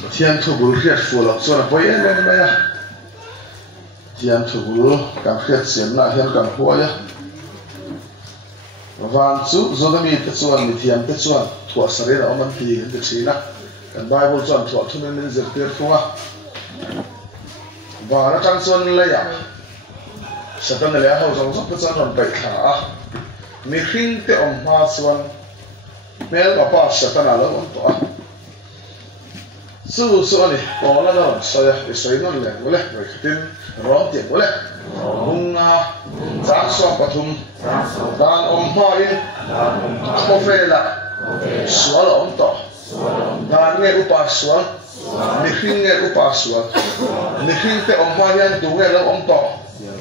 Thiam thu bul khiat fu lo so na poi em mai ya thiam thu bul kam khiat siam na hian kam huaya van chu zodami te chuan mi thiam te chuan thua sarena oman ti hin te china kan bible chuan thua thumen min zer ter thunga wa na kan chuan le ya satan le ha zo zo chuan ron pai kha a mi hring te om ma chuan mel papa satan alo on to a su ani ola no saya non le ole tin ron ti ole bunga cha so pathum dan om ma in ko fela swal om to dan nge upa swal mi hring nge upa swal mi hring te om ma yan du nge lo om to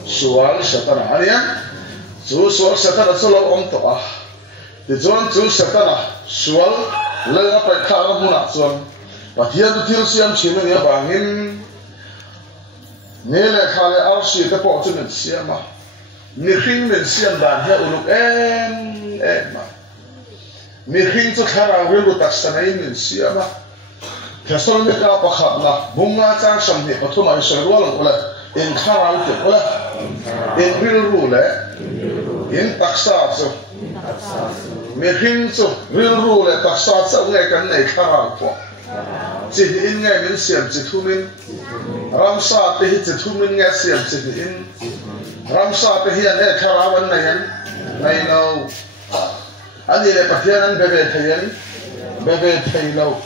swal satan arian chu swal satan so lo om to a ti zon chu satan swal le a pa kha ga muna chuan Pathian tu thil siam chim ni bangin nele khale arsi te po chu men siama mi hring men siam dan he uluk em ma mi hring chu khara ru tak sanai men siama thasol me ka pa khat na bunga chang sam he pathuma isoi rual ula in khara te ula in ril ru le in taksa chu mi hring chu ril ru le taksa chu nge kan nei khara po chỉ in nghe mình xiêm chỉ thu mình ramsa te hi chỉ thu mình nghe xiêm chỉ in ramsa te hi anh khá ra vấn này anh này lâu anh đi lại bắt hiện anh bề thầy lâu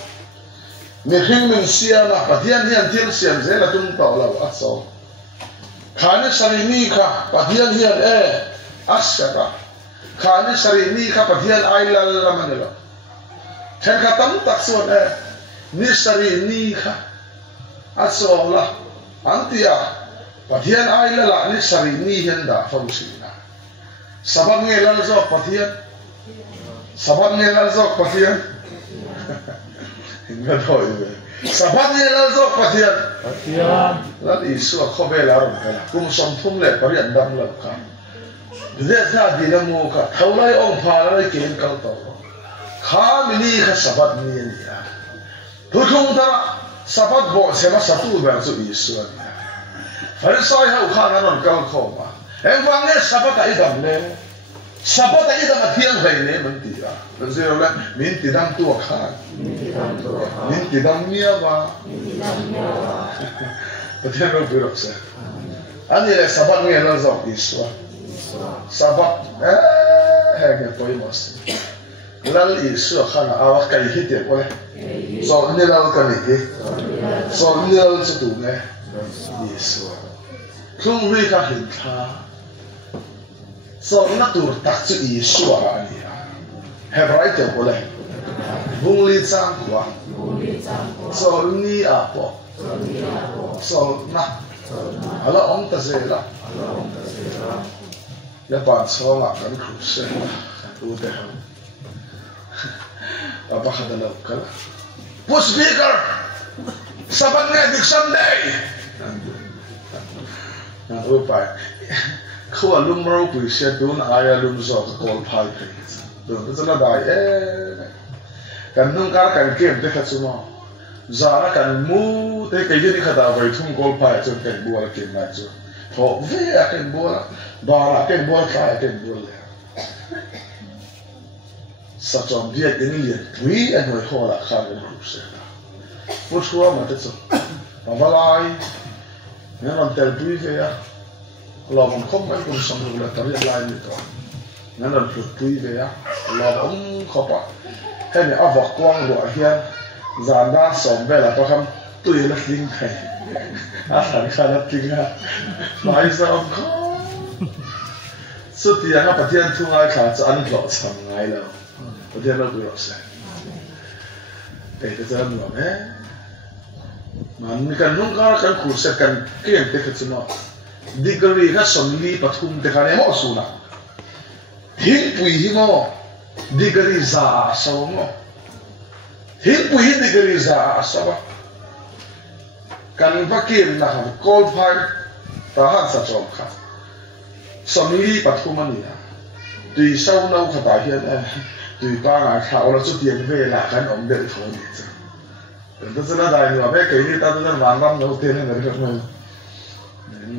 mình xiêm mà bắt hiện hi anh thiên xiêm dễ là tung tàu lâu ắt sao khán sari ni kha bắt hiện hi anh asaka khán sari ni kha bắt hiện ai la la mà này lâu thằng khát tắm tắc xuân ni sari ni kha asola antia pathian ai la la ni sari ni hian da fausina sabat nge la zo pathian inga thoi sabat nge la zo pathian la isu kho be la ron kala kum som thum le parian dam la kha de sa di la mo kha thaulai ong pha la ken kal to kha mini kha sabat ni ni Hukum tara sabat bo sema satu bersu Yesus. Farisai hau khana non kal khoma. Engwange sabat ai dam le. Sabat ai dam athiang hai ne mentira. Zero la min tidam tu khan. Min tidam nia ba. Pathian ro birokse. Ani le sabat nge la zo Yesus. Sabat he poi mas. Lal Yesus khana awak kai hite ole. So nilal kaniki, so nilal setunge, Yesus. Kung mereka hinta, so natur tak tu Yesus ani. Hebrai tu boleh, bungli cangkua, so ni apa, so nah, ala om tasela, ya panso makan khusus, udah. Apa kata lokal? Push speaker, sabatnya di Sunday. Nah, apa? Kau alum mau puisi tu, nak ayah alum so call pai prince. Tu tu nak dah kan nungkar kan game dekat semua. Zara kan mu, tapi kerja ni kata apa itu call pai tu kan bola game macam. Kau ve akan bola, bara akan bola, kaya akan bola. Satu dia ini lihat, we and we call that kind of group set. What's wrong with it? Pavalai, ni orang terbuai ya. Kalau orang komen pun sama dengan tadi lain itu. Ni orang terbuai ya. Kalau orang kopa, ni awak kuang luar hian, zana sombel atau kan tu ialah tingkai. Asal kana tinggal, mai sam kau. Setiap apa dia tu ngai kata anlok sangai lah. Dia nak berasa. Kita jangan lupa, Mami kan nungkar kan kurset kan kian dekat semua. Degree kan somli pathum dekat emo suna. Hingpui himo degree za asawo. Hingpui degree za asawa. Kan pakai nak call file tahan satu kan. Somli pathum ni lah. Di sauna kata hian. Tùy ba ngài khảo là chút tiền về là cái ông đệ thôi Entonces la da ni abe que ni ta tu manram no tiene ni no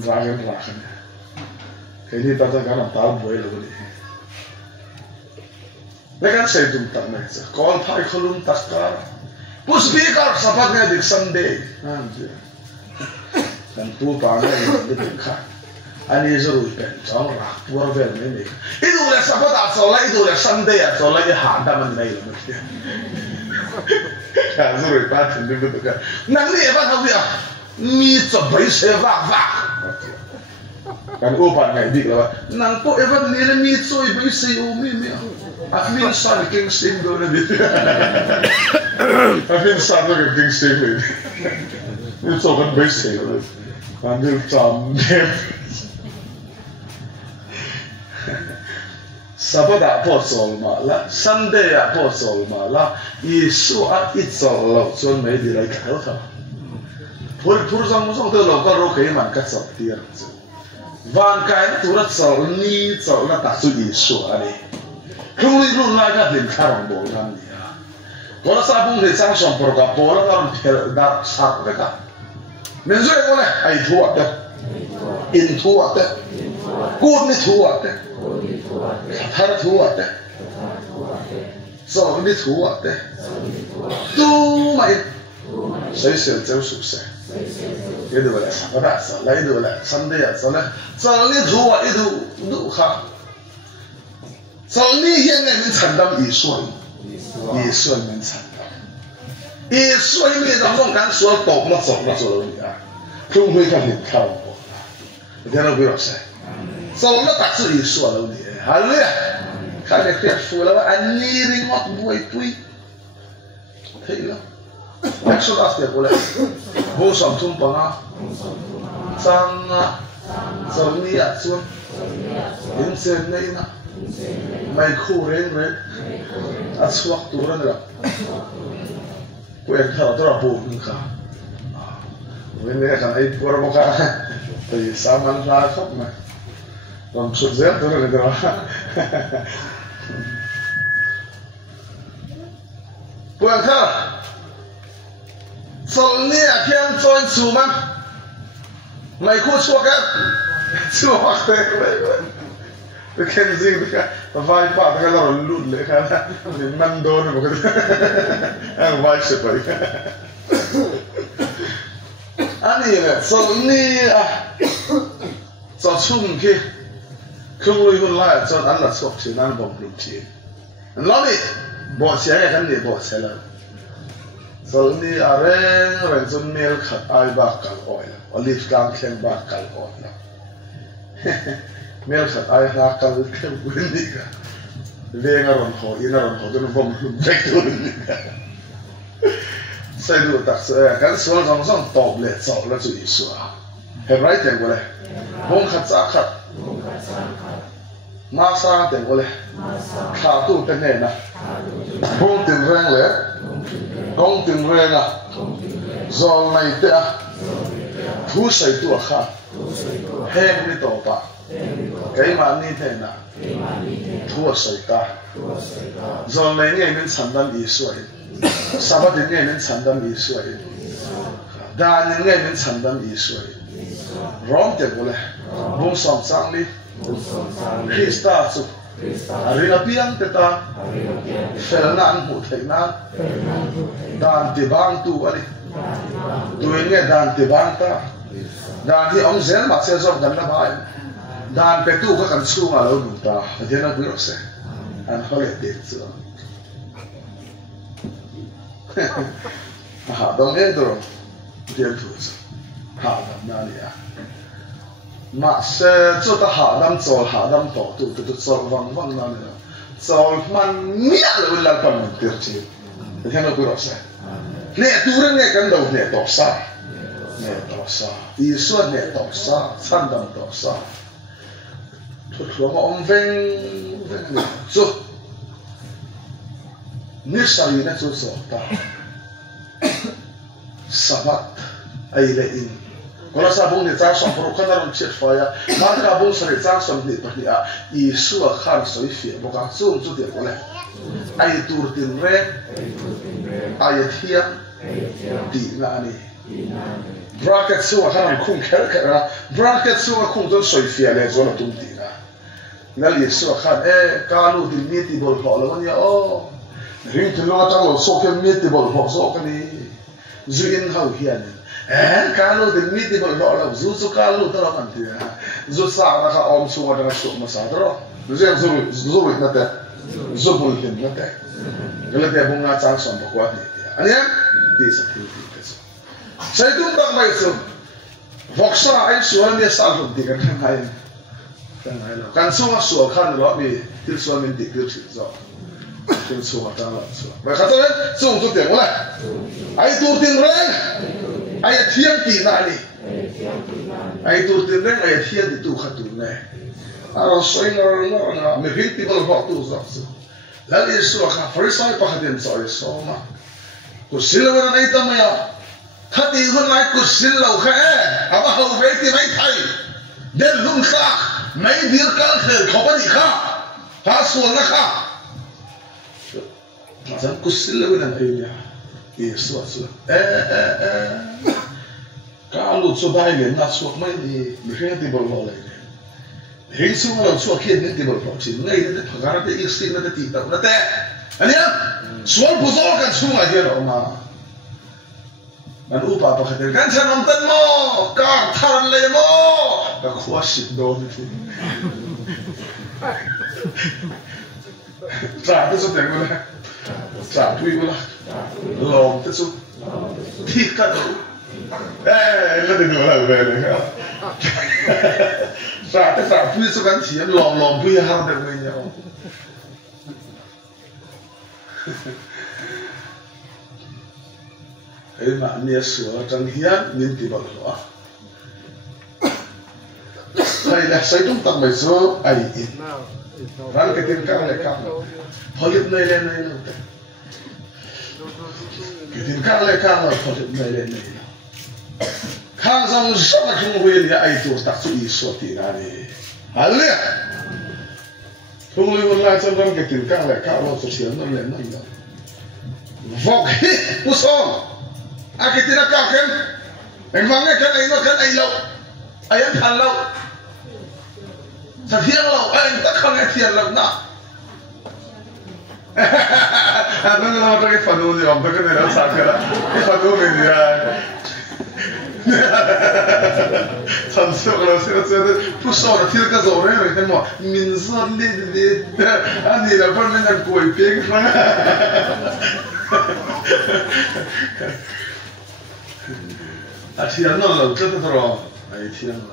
ragen que ni ta ta kana ta boy lo ni lekan sei dum ta na sa call phai khulum takar pu speaker sapat ne dik Sunday kan tu pa ne ni kha ani zuru pen chang ra pur vel ne ni idu le sapat a sola idu le Sunday a sola I ha da man nei lo ni ka zuru pa tin du du ka nang ni ba ha ya mi zo bai se va kan upan ngai dik la nang po evan ni le mi zo bai se o mi Afin sa king sing do na bit. Afin sa do king sing bit. It's all kan base say. Andil tam. Sabat apostle ma la Sunday apostle ma la Yesu at itzol lo chon mai di lai khal kha. Phur jang mong te lo ka ro kai man ka chok tiar. Van kai turat sol ni chol na ta su Yesu ani. Không liên luôn lại các điểm khai bằng bộ làm gì à? Có là sao cũng thể sang sòng bờ gặp bố là làm thiệt đạt sạc với cả. Nên rồi có này ai thua đấy, in thua đấy, cút đi thua đấy, thà thua đấy, sao đi thua đấy, tu mày,谁选就属谁，这都来啥个大事，来都来Sunday啊，啥嘞，啥你thua啊，一都哈。你现在能承担耶稣能承担，耶稣因为当中敢说懂了走了做了你啊，更会看你看我，你听到没有噻？走了打是耶稣了你，好了呀，看你别服了，安妮的我不会对，对了，那说到这过来，我上中邦啊，张啊，走你啊做，人生你呢？Mai khu reng at suak turan ra quen thở tôi là buồn cả bên đây thằng ấy qua đâu cả thì sao man ra khóc mà còn sụt rét tôi là đó quen thở sau này khi join su man mai khu suak á suak thế cái khen gì đấy cả vai phải cái là lụtเลยค่ะมันโดนหมดเลยvai sẽ phải anh này sau này à sau chung khi không lui hôn lại cho anh là sốc chỉ anh bồng lụt chỉ nó đi bỏ xe cái anh đi bỏ xe là sau này à rèn cho mail khát ai bạc cả oil olive cam khen bạc cả oil Mel khát ai ha kal cái quên đi cả, về ngay rồi họ yên rồi họ cho nó vòng vạch luôn đi cả, xây được đặc sự cái số trong trong tọp lệ sọ là chữ số, hết right tiếng của này, bông khát giá khát, ma sa tiếng của này, khá tu tiếng này nè, bông tiếng reng lệ, bông tiếng reng à, gió này tê, thu xây tu khát, hang đi tọp à. Cái mà như thế nào thua sợi ta rồi mấy ngày mình承担耶稣sao bắt đến ngày mình承担耶稣đa những ngày mình承担耶稣rong tiền của này bông sòng sang đi Christa su arina piang teta felnan hụ thầy nan đàn thì bang tu anh tu nghe đàn thì bang ta đàn thì ông dễ mà sẽ dòng gần là bài đàn pe tu có cần su mà lâu đủ ta thế nó biết rồi anh hỏi lại tiền chưa hạ đông hết rồi tiền thủ hạ đam na đi à mà sẽ cho ta hạ đam cho hạ đam tổ tu tu cho vang vang na nữa cho man mía là ulang pan mình tiền chứ thế nó biết rồi nè tu rằng nè cần đầu nè tổ sa Yesus nè tổ sa san đam tổ sa thuộc lòng ông veng chút nít sari nè chút ta sabat ai lệ in còn là sao bông để trang sòng pro khăn ra chết phai à mà cả bông sari trang sòng để bật đi à Yesus khăn soi phía bông cả zoom chút tiền có lẽ ai tur tiền re ai thiêng ti na ni bracket so ha khung khel khara bracket so khung ton soi fia le zo la tum ti na ngal ye so khan ka lu ti mi ti bol ho lo ya o ring ti lo ta lo so ke mi ti bol ho so ka ni zu in hau hian ka lu ti mi ti bol ho lo zu su ka lu ta lo kan ti na zu sa na ka om su wa da so ma sa ro zu zu na ta zu bol hin na ta ngal te bunga chang som ba kwa ni ania ti sa ti sai tum tak mai so voksa ai suan ne sa lu ti kan hai kan sunga suwa khan lo mi til suwa min ti til zo til suwa ta la suwa ba kha to sung tu te mo la ai tu tin reng ai thiam ti na ni ai tu tin reng ai thiam ti tu kha tu ne aro soi no na me ri ti bol ho tu zo la li suwa kha farisai pa khatem so ai so ma ko silwa na ita ma ya khati hun lai ko silwa kha aba ho ve ti mai thai del lung kha mấy đứa cá khởi khó bắt đi khá phá xuống nó khá mà dân cút xí lên là ấy nhá ý xua cá lụt số bài liền là xuống mấy đi mình phải đi bồi lò lại hình xuống là xuống kia nên đi bồi lò chỉ ngay đến phải gara để ít xin nó để tịt đâu nó té anh nhá xuống bù gió cái xuống lại kia đâu mà anh upa pa khát cái chân ông tân mò cả thằng lên mò cái khóa xịt đồ như thế trả tới số tiền của này trả thui của này lòm tới số thịt cả đủ nó đừng nói là về này trả tới trả thui số gắn tiền lòm thui hàng được với nhau ấy mà nia sửa trong hiến nên thì bằng rõ thầy là xây trong tầng mấy số ấy ít rắn cái tiền cao lại cao họ liệt này lên này nào cái tiền cao lại cao rồi họ liệt này lên này khang sang rất là không quên thì ai tu tác sự ý số tiền này hẳn liền không lưu lại trong rắn cái tiền cao lại cao rồi số tiền nó lên này vọc hít u song cái tiền cao khen anh vắng cái này nó cái này lâu anh ăn thằng lâu sao thiên lâu anh tất không nghe thiên lâu nào nó là cái phần nuôi gì ông cái này nó sao cái đó cái phần nuôi mình gì à sản xuất là sẽ不少的天个走人了，看嘛，民生的，啊你那份那个贵别个嘛。啊天呐了，真的是咯，哎天呐，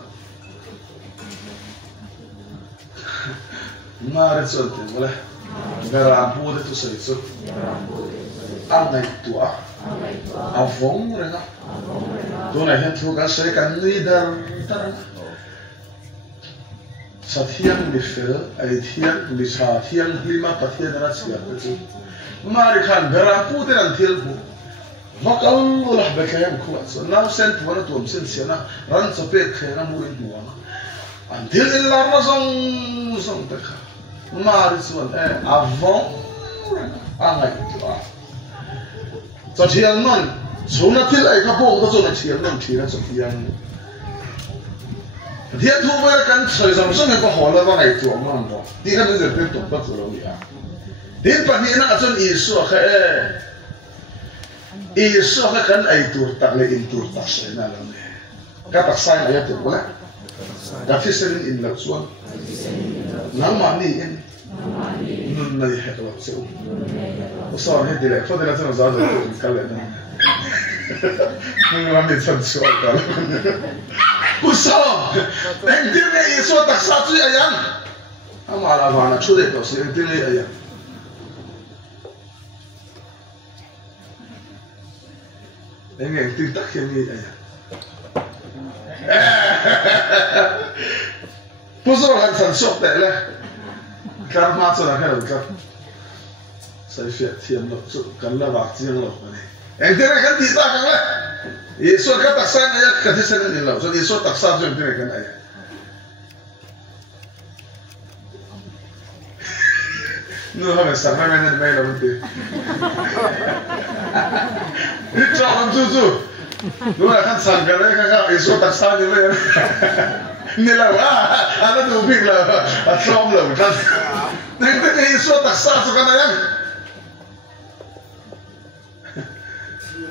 那这真的我嘞，个人不的都是说，安内多啊，啊风人啊，都那天出个谁干你的，sa thiang mi fel ai thiang mi sa thiang lima pathian ra sia tu mari khan bera pu te ran thil bu vakal ulah bekayam khuat so now sent one to sin siana ran so pe khena mu in duwa until illa na song ta kha mari so avon angai tu a so thiang non suna thil ai ka bo to so na thiang non thira so thiang thiên thu với căn sợi dòng sông có hồ là vào ngày tuổi mà rồi đi cái giờ tiếp tục bắt đầu vậy đến phần hiện là chân Isu cái Isu cái căn ai tuổi tạc lại in tuổi tạc sẽ là làm này các bác sai này được không ạ đã phía sau in lạc xuân nắng mà đi in nun này hết lạc xuân sao hết đi lại phật là chân giáo rồi cái này nhưng mà mình chân xuân cả Usah, engkau ni Isu tak satu ayam. Amalah mana cuci tu, engkau ni ayam. Engkau tak ni ayam. Pusat orang sanjok tak le. Kerana macam nak kerana kan. Saya fiat tiam lo, kerana waktu yang lo ni. Engkau kan tidak kan le. Isu kan tak sah ayat kata saya ni lah. So Isu tak sah tu yang kan ayat. nu ha sa ma men mai lo ti ni cha ham chu chu nu la kan san ga le ka isu tak sa ni le ni la wa ala tu big la a trom lo kan ni isu tak sa su kan ya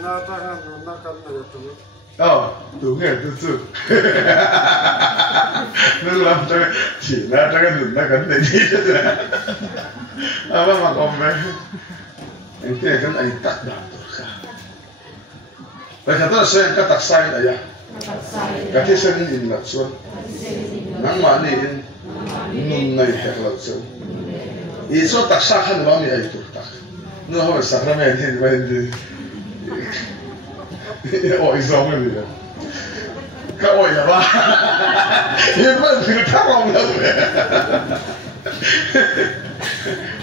na ta kan na kan na tu đúng rồi, tự sự. Nó làm cho chỉ là cho cái đường nó cần để đi chứ. Mà còn về anh kia cái này tắt đạn rồi cả. Vậy thì tôi xem cái tắt sai này à? Cái thế xem nhìn là xuân. Nắng mà nhìn nung này hết là xuân. Ý số tắt sai hơn nó mới ai tụt tắt. Nó không phải sai ra mấy thì đi. Ôi giống như vậy. Cái ôi là ba. Nhưng mà thì thắc lòng lắm.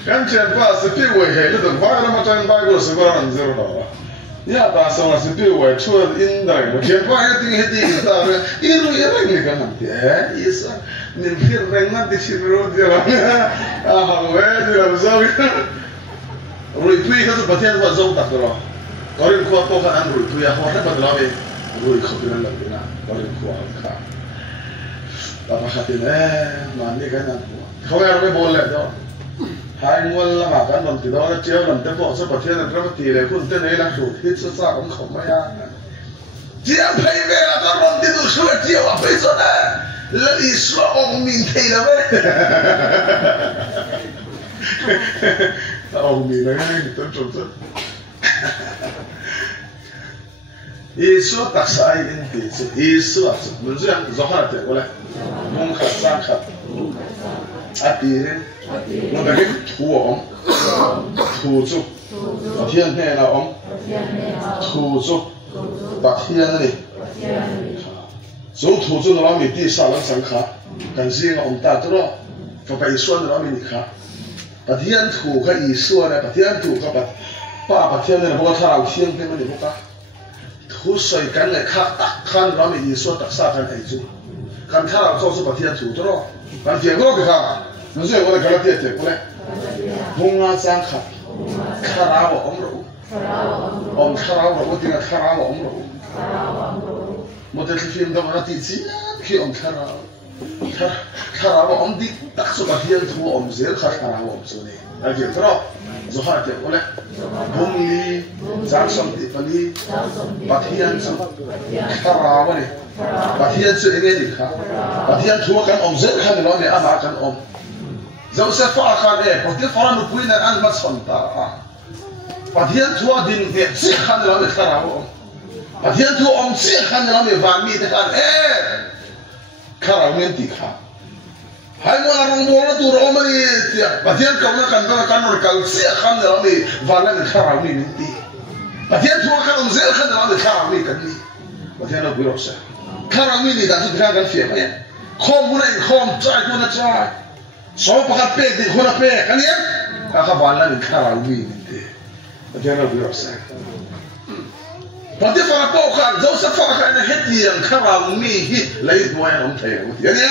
Cái chuyện ba sự bị quậy hệ nó từng phải nó mà chân bay của sự quan làm gì đó. Nhà ta sống là sự bị quậy chua in đời một chuyện ba cái tiếng hết đi ta rồi. In rồi in rồi cái làm thế. Isa nên khi rèn mắt thì xin rồi thì làm. Hàng về thì làm sao? Rồi tuy cái sự bát thiên và dâu tắc rồi. Có những khoa có khả năng rủi thui họ hết bật lo về rủi không biết là gì nào có những khoa khác và phát hiện mà như cái nào không ai nói bol lại đó hai nguồn là mà cái đồng từ đó nó chiếu làm tới bộ số bậc thiên là rất tỷ lệ kun tên ấy là số hết số sao cũng không mấy ăn chiếu thấy về là có đồng tiền đủ số chiếu à bây giờ này là đi số ông mình thấy là vậy ông mình nói cái gì tôi trộn rất Isu tak sai in Isu asu menurut yang zohar tu boleh mungkat sangkat apirin mungkin tuom tuju batian ni na om tuju batian ni so tuju na kami di salam sangka kan sih om tak tu loh sampai Isu na kami nikah batian tu ka Isu na batian tu ka batian ni bukan tharau siang tu mana bukan Husai kan le khak tak kan rami Isu tak sa kan aizu kan thara kau su batian tu tro kan tiang ro ka no se wala kala tie te wala bunga sang khat khara wa om khara wa tinga khara wa om ro model film da mana ti si ki om khara wa om di tak su batian tu om zel khara wa om su ne al je tro zohar te wala bungli zang som ti pali batian su khara wa ne batian su ene ni kha batian tu kan om zel khan lo ne ama kan om zau se fa khan e porque fora no puina an mat son ta batian tu din ve si khan lo ne khara wa om batian tu om si khan lo ne van mi te kan e khara men ti kha hai mo arong mo na tu ro mari tia batian ka na kan no kal si khan lo ne van la khara mi ti batian tu kan om zel khan lo ne khara mi kan ni batian no biro sa khara mi ni da tu kan fie ma khom mu nei khom chai ku na chai so pakat pe di khona pe kan ya ka van la khara mi ti batian no biro sa Pati fara po kan, jauh safara kan heti yang khara mi hi lai dua yang om thai ya ya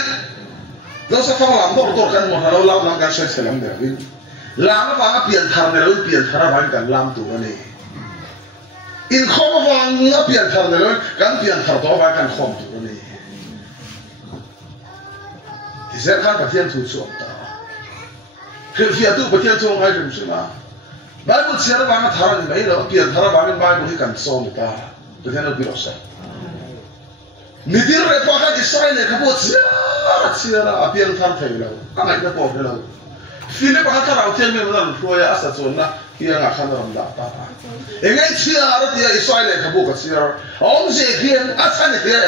jauh safara lam dor kan mo halo lam kan sai selam de win lam ba pian thar ne lo pian thara ban kan lam tu ni in khom ba nga pian thar ne lo kan pian thar to ba kan khom tu ni ti se kan pathian tu chu ta khil fia tu pathian chu ngai rum sima Bible share ba na thara ni mai lo pian thara ba min Bible hi kan so ni ta to then bi rosa ni dir re pa ka Israel ka bo tsira apian thar thai lo ka mai ka po lo file ba ka thara o tel me na ro ya asa so na kia nga khan ram da ta e ngai tsira ara ti Israel ka bo ka tsira on je kian asa ni dia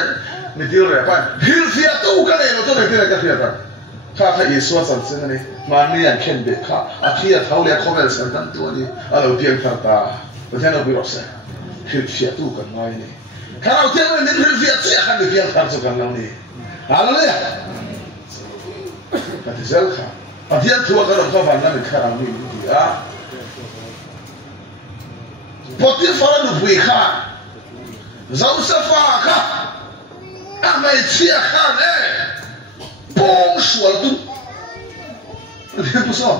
ni dir re pa hil fia tu ka le lo to ne ka fia taข้าอิสวาสันเซนนี่มานี่ยังเข็นเด็กข้าอาที่จะเท่าเลี้ยงข้อมูลสันตันตัวนี้เราเพียงทางตาประเทศเราบิโรเซ่คือเฟียตู้กันน้อยนี่ข้าเราเที่ยวนี่คือเฟียเสียกันเพียงทางสุกันเรานี่อะไรเนี่ยปฏิเสธข้าประเทศทัวร์กันเราเข้าฟังนั่นเป็นข้าเรานี่ดีอ่ะปฏิฟาร์นุบุยข้าเจ้าเสฟ้าข้าไม่เชี่ยข้าเนี่ยBong sual tu, dia pusat.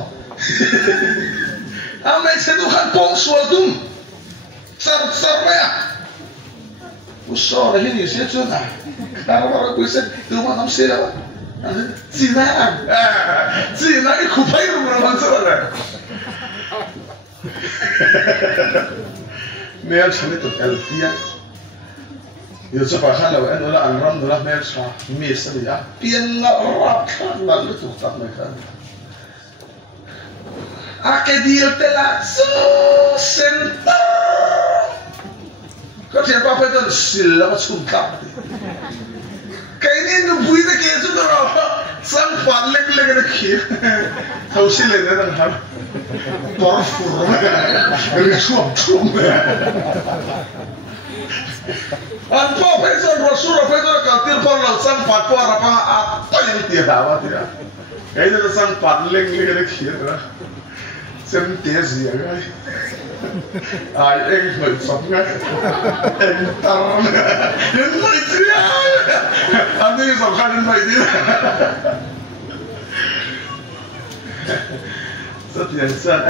Ame sedu kan pong suatum. Sar ya. Usor ini sih cuna. Kalau bisa rumah nam sila. Cina ikut bayar berapa sahaja. Mel cuma itu elfia. Yo coba kalau anu lah angram lah mel sah mis dia. Pian ngarap lalu tuh tak mereka. Ake deal tela senter. Kau siapa apa itu sila macam kap. Kayak ini nubui dek itu tuh sang paling ada kiri. Tahu sila ni kan har. Parfum. Resuap tum. Anpo pesan rasul pesan katil pun sang pat pun apa apa yang dia dapat ya. Kayak itu sang paling ada kiri. Sentiasi ya guys. Anh phải sống ngay anh tao đến mày chứ anh đi sống khăn đến mày đi rất tiền sơn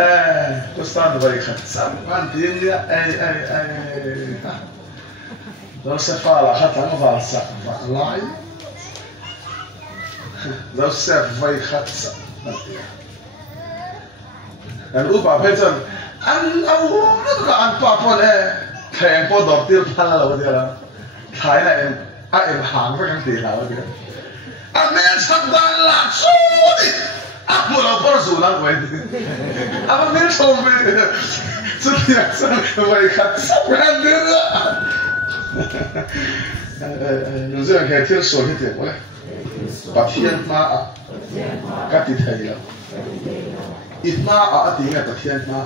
có sao vậy khẩn sẵn ban tiếng nhá nó sẽ pha là hát thắng vào sẵn và lái nó sẽ vay khát sẵn anh úp vào phê chân anh nó là anh pa pon thèm po đọt tiêu pha là vậy là thái này em hàng với cái gì là vậy anh men sắp đàn là số đi anh muốn làm bao nhiêu năm vậy anh men xong về xuất hiện sang vậy khát sắp ăn đi rồi giờ cái thiếu số thì thế vậy bắt thiên ma cắt đi thấy là ít ma tiếng là bắt thiên ma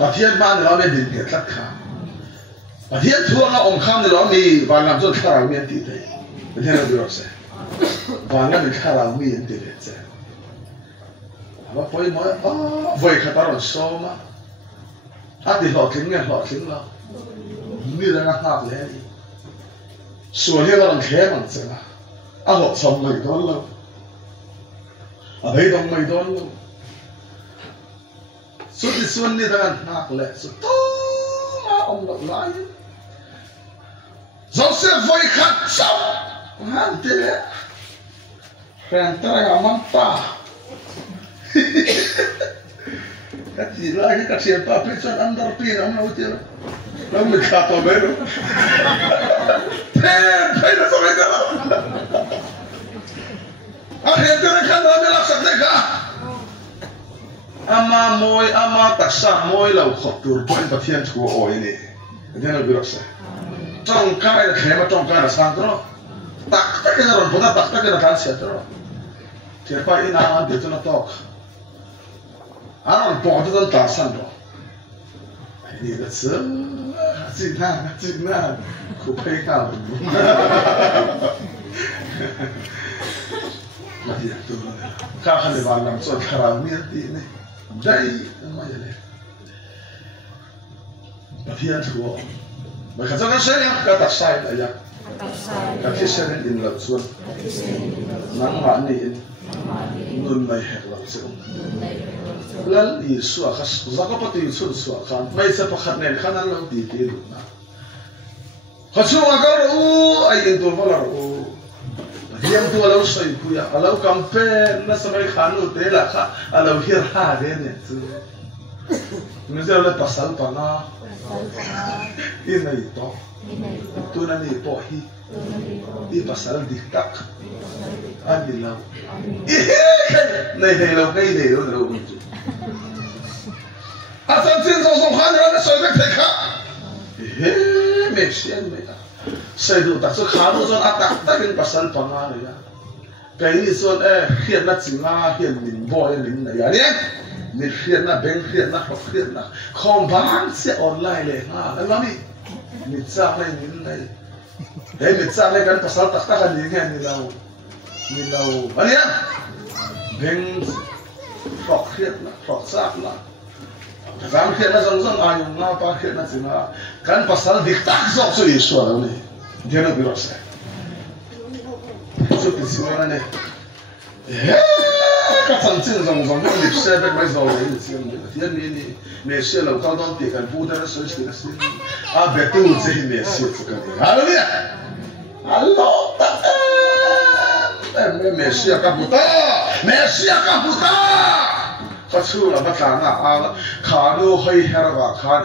Bà thiên ma nó nên định tất cả. Bà thiên thua nó ông kham nó mi và làm cho khá là miễn tí thế. Bà thiên nó được rồi. Và nó bị khá là miễn tí thế. Bà bối nói vậy khá ta rồi số mà. Thì họ kính là. Như là nó hạt lẽ đi. Số hiện là khé bằng chứ là. Họ xong mày đón lâu. Đấy đông mày đón lâu. Suốt đi xuân đi ra nạc lệ suốt tó mà ông đọc lại dẫu sẽ vây khát xong hẳn thế khen ta là măng ta cái gì lại cái chuyện ta phải cho ăn đau pin ông đâu chứ nó mới khát tao bé đâu thế thấy nó sao bây giờ anh hiện tại khăn đó mới làm sạch đấy cả ama moi ama taksa moi lau khotur point pathian thu oi ni dena biroksa trong kai la khema trong kai la sang tro tak ke na ron boda tak ke na kan sia tro tiar pa ina de tu na tok aron po tu ta san ro ni da se cina ku pei ka mati tu ka khale ba lam so khara mi ti ni Đây mà vậy này, bà thiên chúa, bà khán giả nói nhá, cái đặt sai là gì? Cái thiết sẽ nên in lập xuân, nắng mạn này in, nôn này hẹp lập xuân, lần ý xua khát, giá có bắt ý xuân xua khát, mấy sẽ bắt khát nền khát ăn lâu tí tí luôn na, khát xua mà có rồi, ai in tuần vào rồi. Yang tu alau soi kuya, alau kampen, na sampai khanu te lah kah, alau hirha dia ni tu. Mesti alau pasal pana, ini itu, itu nanti pohi, ini pasal diktak, adi lau, ni lau kai ni lau itu. Asal sih sosok khanu ada soi mereka, mesian mereka. Saya dulu tak suka kamu soal atak yang pasal pangan ya. Kayak ini soal khian na cina khian min boy min na ya ni khian na bank khian na hok khian na kombang se online le ha lalu ni mitsa na min na mitsa na kan pasal tak kan ni lau ani ya bank hok khian na hok sak na kan khian na zong ayung na pa khian na cina kan pasal diktak zok so isu ni dia nak berasa. So kesibukan ni. các thằng sinh dòng nhịp xe bên máy dầu đấy thì xem thiên đi mẹ xe lâu cao đón tiền phụ ta nó soi xí nó xin bé tu gì mẹ xe cho cái alo mẹ xe kaputa phát xuất là bắt làng khá đô hay hera và khá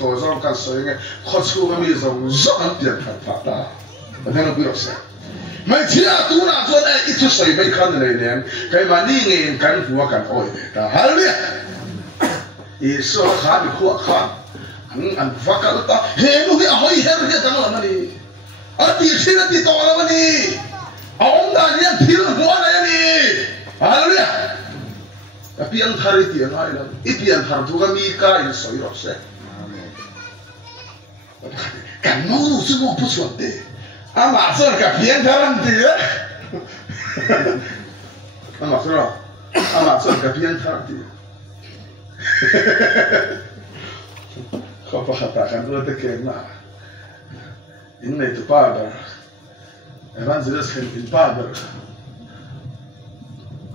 tôi dòng cái soi nghe phát xuất cái mi dòng rất ăn tiền phát ta thế nó biết rồi mấy chia tu na cho nên ít chút soi mấy khăn này nè cái mà đi nghe cái phù cái oi ta hả đi ý số khá bị khua khá anh phát cái ta hệ nó cái oi hera cái tăng là gì anh đi xin anh đi to là gì ông ta đi thiếu hoa này gì hả đi pian thari tiền ai là ít pian thar thu cái mi cái soi rồi sẽ cái nó chứ không có chuyện đấy Amazon ka pian tharan dia Amazon ka pian tharan dia kau katakan dua tekena ini itu pada evangelis in pada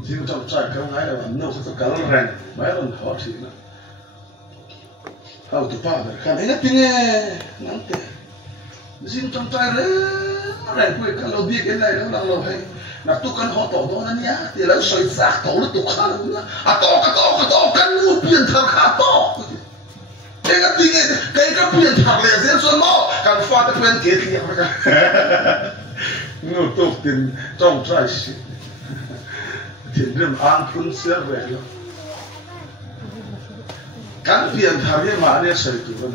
sih macam cakap kau ngai lah no kau kalau ren bayar hot sih na kau tu pada kan ini tinggal nanti Xin trong trai đấy này quên cái lô bia cái này nó đang lô hay là tôi cần họ tổ đó nhá thì lấy sợi sạc tổ nó tục khá lắm to cái mua tiền thằng khá to cái tiếng cái tiền thằng này dễ xuân máu càng pha cái quen kế thì nó tục tiền trong trai tiền đêm ăn phun sữa về rồi cái tiền thằng ấy mà này sợi tụi nó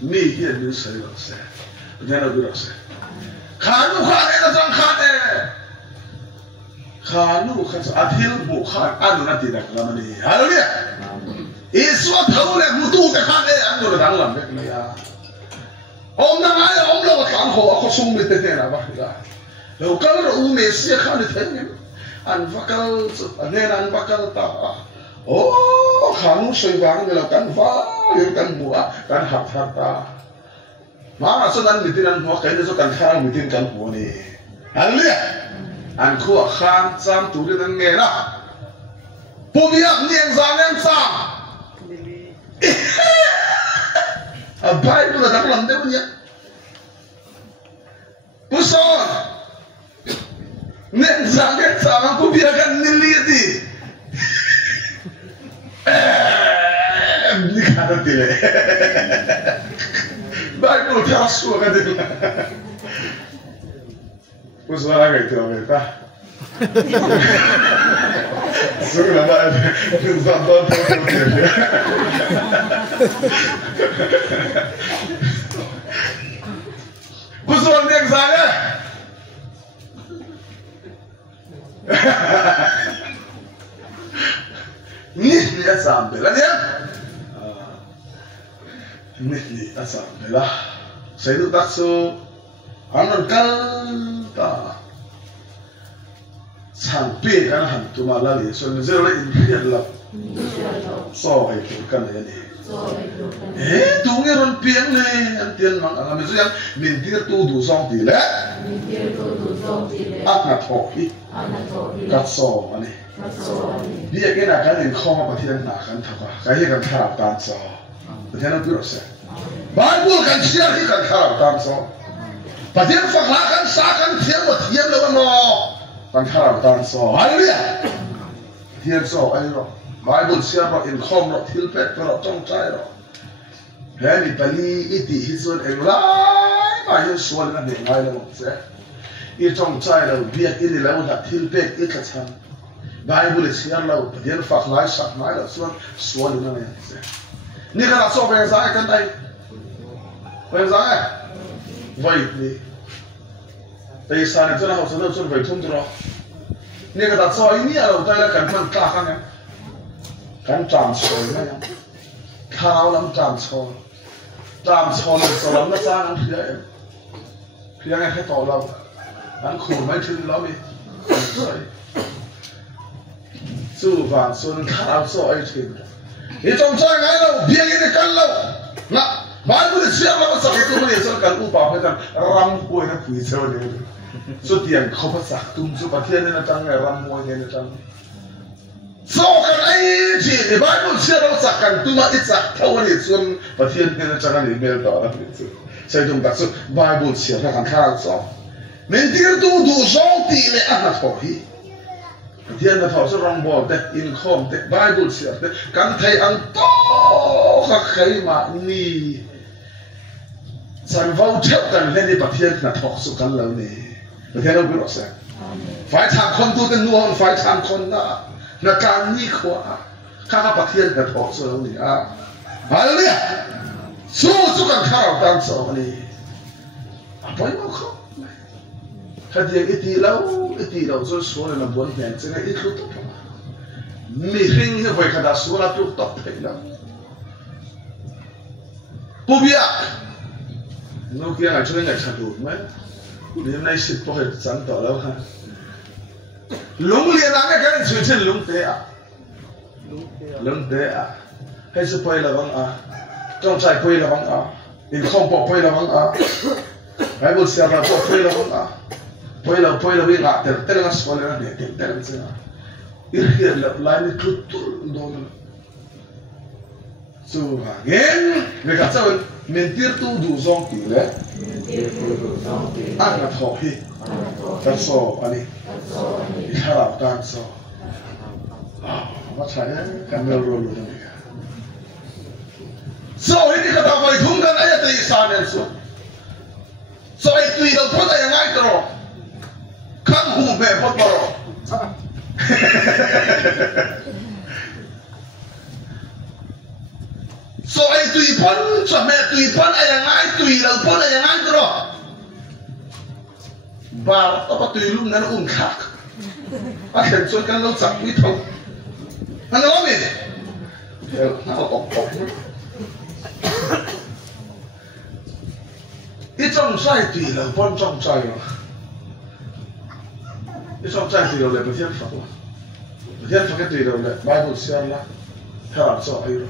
mi hiện như sợi rồi sẽ Jangan lupa saya. Kanu kan ada sang kane. Kanu kan adil bukan anu nanti nak lama ni. Halo dia. Isu tahu le mutu ke kane anu dah dalam ke ni ya. Om nang ay om lo kan ho aku sung ni tete na bah. Lalu kalau Messi kan ditanya, an bakal ta. Oh, kanu sebang melakukan kan buat kan harta. Mana sudah mitinan buah kain itu kan sekarang mitin kan buah ni. Haleluya. Anku akan sam turi dan ngera. Pubiak ni yang zangan sam. Apa itu dah tak lantai punya. Puson. Ni zangan sam aku biarkan niliati. Ni kata tidak. Bible tells us what it is. What's what I get to it? So I'm not what's one thing, Zaya? Ni asam bela dia. Ni asam bela. Saya tu tak so anon kalta. Sampai kan hantu malali. So ni zero impian lah. So itu kan ya ni. Tungeron piang ni antian mang angam itu yang mintir tu dusong tile. Anak hoki. Katso ani. Dia kena kan yang kau apa tidak nak kan thapa. Kaya kan harap tanso. Betul tak proses? Bible kan siapa kan harap tanso. Pasien fakhlakan sakan tiang buat tiang lawan mo. Kan harap tanso. Haleluya. Tiang so ayo. Bible siapa in khom hilpet pero trong trai ro. Jadi bali iti hisun englai mahu sual na dengai lo se. I trong trai lo biak ini lo na hilpet ikatan. Bible siapa lo dia fakhlai sak mai lo sual na ne se. Ni kana so ben sa kan dai. Ben sa ai. Vai ni. Dai sa ni zona hausa lo sun vai thum dro. Ni kana so ini lo dai la kan man ta kan. Kan transfer na yan. Karaw lang transfer. Transfer lang so lang na sa ang kaya. Kaya nga kaya lang. Ang kumay chun lang eh. So van so ng karaw so ay chun. Itong sa nga lang, biyagin ni kalaw. Na, bago na siya lang sa ito mo niya sa kalupa pa kan ram ko na puisa niya. So tiyan ko pa sa tum so patiyan na tang ram mo niya na tang. so kan ai ji ni Bible sia ro sak kan tuma itsak thawani chun pathian ne changan email to sai dum tak su Bible sia ra kan thang so men tir tu du so ti le ana tho hi pathian na tho so rong bo te in khom te Bible sia te kan thai ang to kha khai ma ni san vau thep kan le ni pathian na tho su kan lo ni pathian lo bi ro sa phải thang con tu den nuông phải thang con na can ni khwa kha pa thiên na thok so ni a hallelujah su kan khao tam so ni apa yo kho kha dia iti lo so so na bon hen che na i khu to mi ring he vai kha da su na tu top pe na pu bia no kia ngai choi ngai cha du mai ni nay sit po he chan to lo ha lúng liền là cái chuyện trên lúng té à hay sự quay là vắng à trong trái quay là vắng à in không bỏ quay là vắng à hay một xe là bỏ quay là vắng à quay là bị ngã tên tên là số là để tên tên gì à ít hiện là lại bị tụt tụt đồ nữa so again về cả sao mình tiêu tu đủ dòng tỷ lệ ăn là thọ hi cái số anh ấy ít harap tan số mà chạy cái mèo rồi luôn đấy so ini kata kau itu kan ayat dari sana so so itu itu pun ayat ngai terus kan hu be pun terus so itu pun sampai itu pun ayat ngai itu pun ayat ngai terus bar apa tu ilum nan khak akan so kan lo sak itu mana lo ni nak kok ít trong sai tùy là con trong sai rồi, ít trong sai tùy là bậc thiên Phật cái tùy là Bible xem là theo làm sao ấy rồi,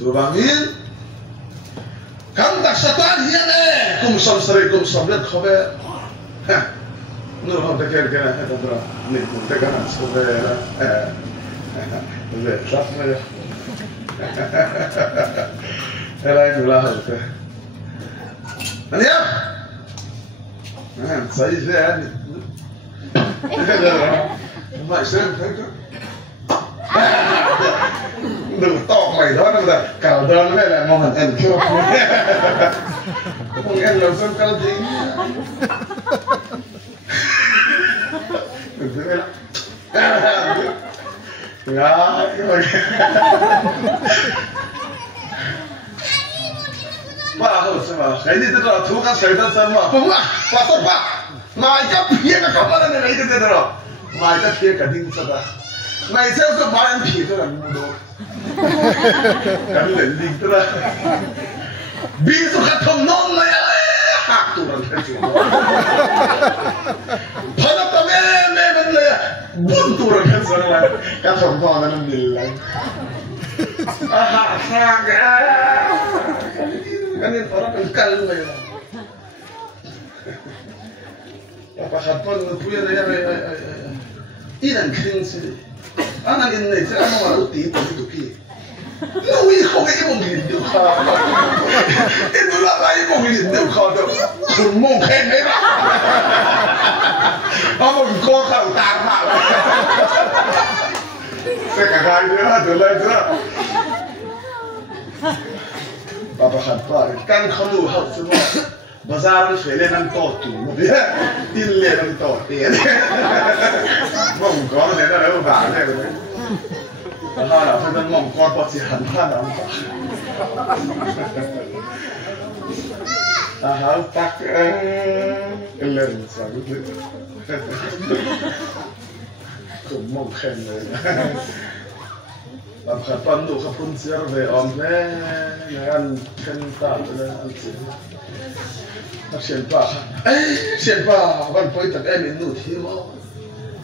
rồi bằng yên, cam đặc Satan hiện nay cùng sống rất khó về, nữa không thấy cái này hết rồi, mình cũng thấy cái này số về về rất về, cái này cũng là hợp thế. Anh em, xây ra đi, mày xem thấy chưa? Đừng to mày đó đâu là cào đơn này là mong ăn chưa? Không ăn làm sao cào gì? Đừng thế lắm. Đó, Wah, sama. Ini tu terus, tu kan syaitan sama. Pemua, pasal apa? Mereka pihak ke kamar ni itu terus. Mereka pihak ke ding sada. Mereka tu main pihak tu orang muda. Kami lending terus. Bisu katom non laya, hak tu orang kerja. Pada kami memang laya, buntu orang kerja. Katom kau nak bilang. Kan orang kan kalau ya. Apa hafal punya ya. Iran kering sih. Anak ini saya mau uti itu ki. Nui kau ini mungkin tu kau. Itu lah lagi mungkin tu kau tu. Semua kena. Apa kau kau tak nak. Saya kagak dia tu lah tu. Apa khabar kan kamu hak semua bazar ni fele nan to tu dia ille nan to dia mong kau ni dah ada apa ni ha lah phải mong kau pasti hantar apa hal tak ellen sahaja tu mong kena làm khát pan đủ khát phun xíu về om thế này ăn khen ta rồi ăn xíu nó xiên pa xiên pa vẫn phải tận em mình nụ thì mà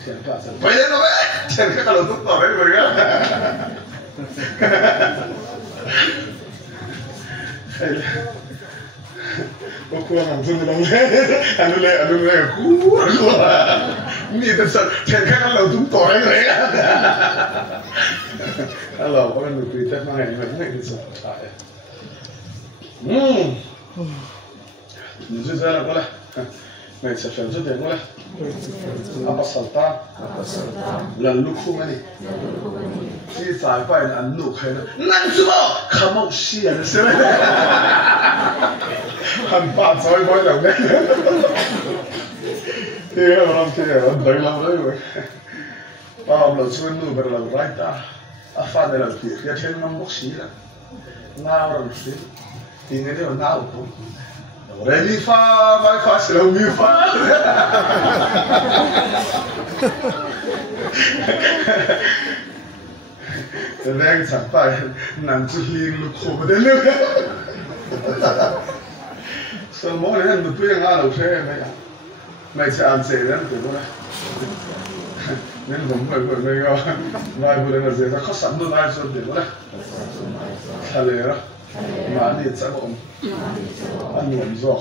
xiên pa sẽ phải đến nó đấy xiên cái kalau tốt tỏi đấy rồi á bố cua hàng dương đâu đấy anh nuôi cua มีแต่สัตว์แค่กันเราตุ้มต่อยเลยเราก็มันคุยแต่มาไงมันไม่ได้สนใจ你就这样过来，每次分这点过来，阿巴萨达，人路苦嘛你，这在外人路开了，难知道看冒险的是吗？很怕在外人呢，这个我们这个对了对了，把我们村路把它来打，阿发的了皮，也天能不死了，哪有人死？应该就哪有不？Re mi fa, vai fa, se non mi fa. Thế nên chẳng phải nằm chỉ hiền lục khổ mà đến nước. Sao mỗi lần được biết ngã đầu xe mày sẽ ăn xe đến từ đâu nên cũng phải mày vài bữa là gì ta khó sắm được ai rồi được đấy. Sao vậy đó? Mà anh đi sao không? Anh nhuận giọt.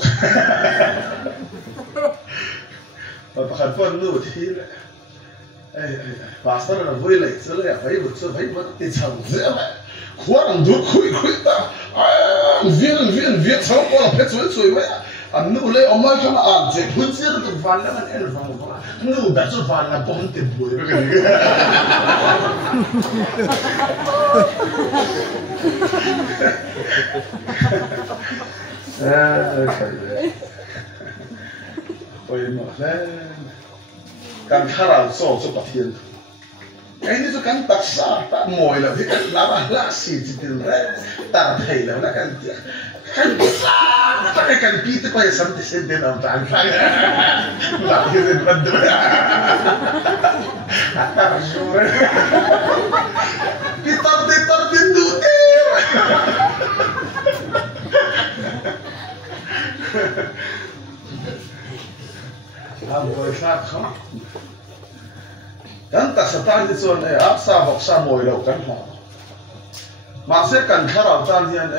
Và bắt đầu phân lưu thì đấy. Và sau đó là vui lệ sữa là phải một cái chồng dễ vậy. Quá làm được khui ta. Viên sau đó là phải chuối vậy. Anh nụ lệ ông ấy không ăn chết hút chết được van là anh em vòng vòng. Nụ đã cho van là bom tiền bùi cái gì. Ôi mà lên càng khá là so cho bậc thiên cái này cho càng đặc sắc ta mồi là cái càng lá xì chỉ tiền đấy ta thấy là nó càng xa ta cái càng bị cái quay sắm thì xem đến ông ta phải làm cái gì vẫn được ta rồi kita đủ làm người khác không cần ta sẽ tan đi rồi này áp sa bọc sa mồi đầu cần họ mà sẽ cần khá đầu tan hiện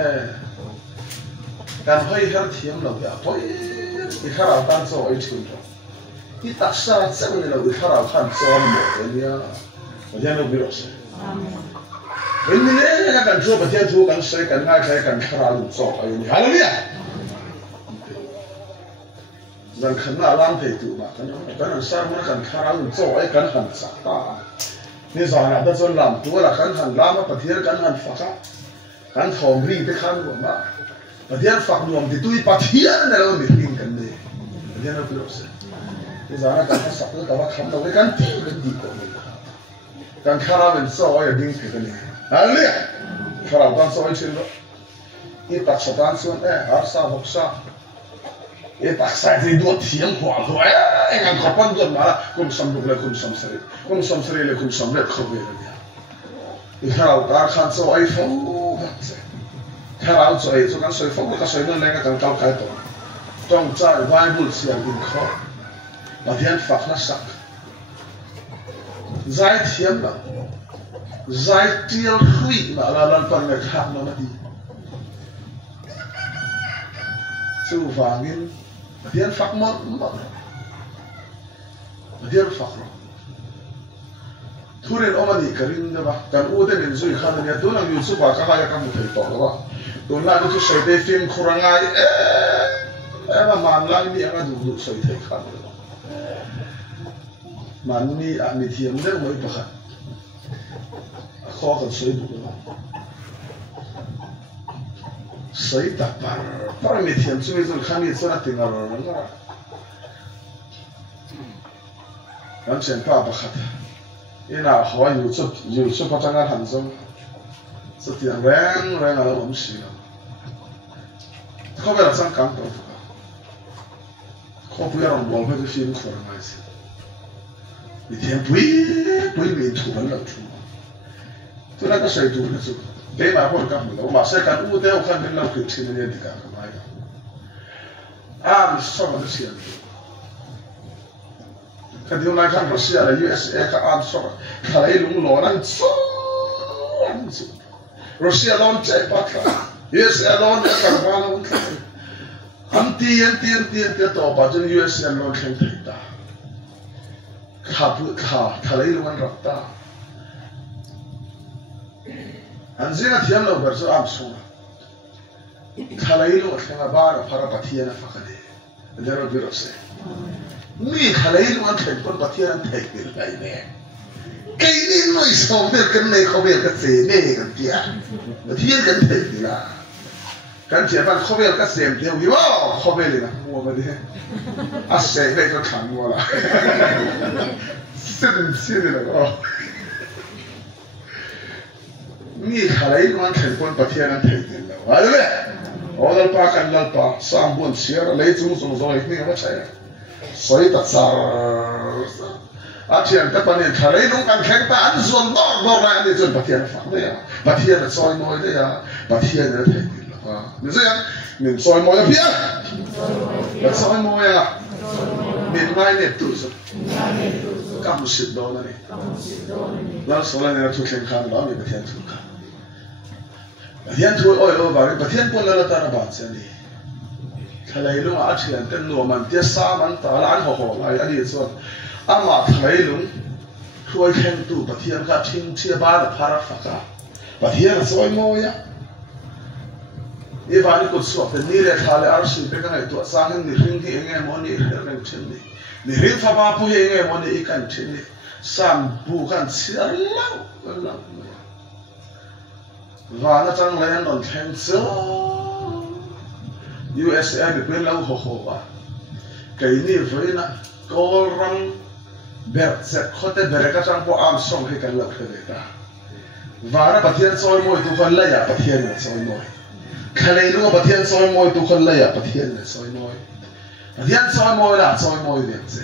cần hơi hết thiếm đầu kia thôi thì khá đầu tan rồi ấy chừng rồi thì ta sa sẽ người đầu khá đầu tan rồi một cái này nó bị rớt bên này là cần chua bát thiên chua cần sấy cần ngay cái cần khá đầu rồi ấy này hallelujah rằng khẩn là làm thầy tụ mà cái này sao mà cần khá là做ấy cần hành sắc ta, như giờ này ta cho làm tua là cần hành làm mà bát thiên cần hành phật cần thòng ri tới khăn của mà bát thiên phật nuông thì tôi bát thiên này là mình tin cần gì, bát thiên nó cứ đâu sẽ, như giờ này cần hành sắc nó cả khăm đâu cái cần tin cái gì của mình, cần khá là mình so ấy đinh cái này, hallelujah, khá là cần so ấy xin đó, ít bát sát tan xuống đấy, áp sa bọc sa ये ताकसाय से दो थियम हुआ तो ए ngang kapan tuan malah kum samduk le kum samsari le kum samret khobe le dia ikharau tar khan so ai fo kharau so ai so kan soi fo ka soi non lenga kan kau kai to tong cha bible sian in kho pathian fak na sak zai thiam la zai tiel hui ma la lan pan le khat no na di su vangin Dia fak mot, dia fak lo. Thurin omani karin na ba? Kan uden in zui khan niya doon ang YouTube ba kaya kamu thầy to ba? Doon na dito sa day film kurangay ba man lang ni ang adu sa thầy khan ba? Man ni ani thiam na mo ipakat. Ako kan soi bu ba? Soi tapar para mi thiam chui zul khani chana tingar na kan chen pa bakhat ina hawa YouTube patanga hanzong so tiang reng ala om si na ko ba sang kam to ko pu yaron bol ba fi ko ra mai si mi thiam pui mi thu ban la thu tu na ka sai tu na su Để mà con cầm nó mà sẽ cần u đeo khăn đến lâu kịp xin nên thì cả cái mình sao mà Russia cái điều này khăn Russia là USA cái sao cái này lúng lò năng Russia lon chạy bắt USA lon cái càng qua lon tiền to bắt cho USA lon khen thấy ta thà lấy luôn ăn rập ta anh riêng thiam lâu bớt số am sung thà lấy luôn cái mà ba là phara pathian là phát cái đấy rồi biết rồi mi thà lấy luôn ăn thành con pathian ăn thành cái này nè cái này nói sao biết cái này không biết cái gì này cái gì pathian cái này gì à kan che ban khovel ka sem te wi wa khovel na mo ma de a se ve ko kan mo la sin la ko ni khalai man thel kon pathian an thei den la wa le odal pa kan lal pa sam bon siar le chu so zo ni ma chai soi ta sar a thian ta pan khalai lung kan kheng ta an zon dor ra ni chon pathian fa de ya pathian soi moi de ya pathian na thei mình thấy không? Mình soi môi là phía, mình soi môi à, mình ngay nè tụi sao? Cảm một sự đó này, lâu sau này là thuộc thiên khang đó mình bật thiên thuộc khang, bật thiên thuộc ôi bảo bật thiên quân là ta là bạn xem đi, thay lấy lúc mà chuyện tên nô mình tiếc xa mình ta là anh hồ lại anh đi rồi, mà thay lúc thôi khen tụ bật thiên cả thiên chia ba là phá phá cả, bật thiên là soi môi á. Ivan ikut suap dan nilai thale arsi pegang itu asalnya niring hi engai moni hereng cini, niring fapa pu hi engai moni ikan cini, sambu kan siar lau, vana cang layan on tense, USA bikin lau hohoa, kayak ini vina korang berset kote mereka cang po Armstrong hi kan lau kereta, vana patian soal mo itu kan laya patian soal mo. Khalai lu pathian soi moi tu khon lai pathian soi moi pathian soi moi la soi moi de se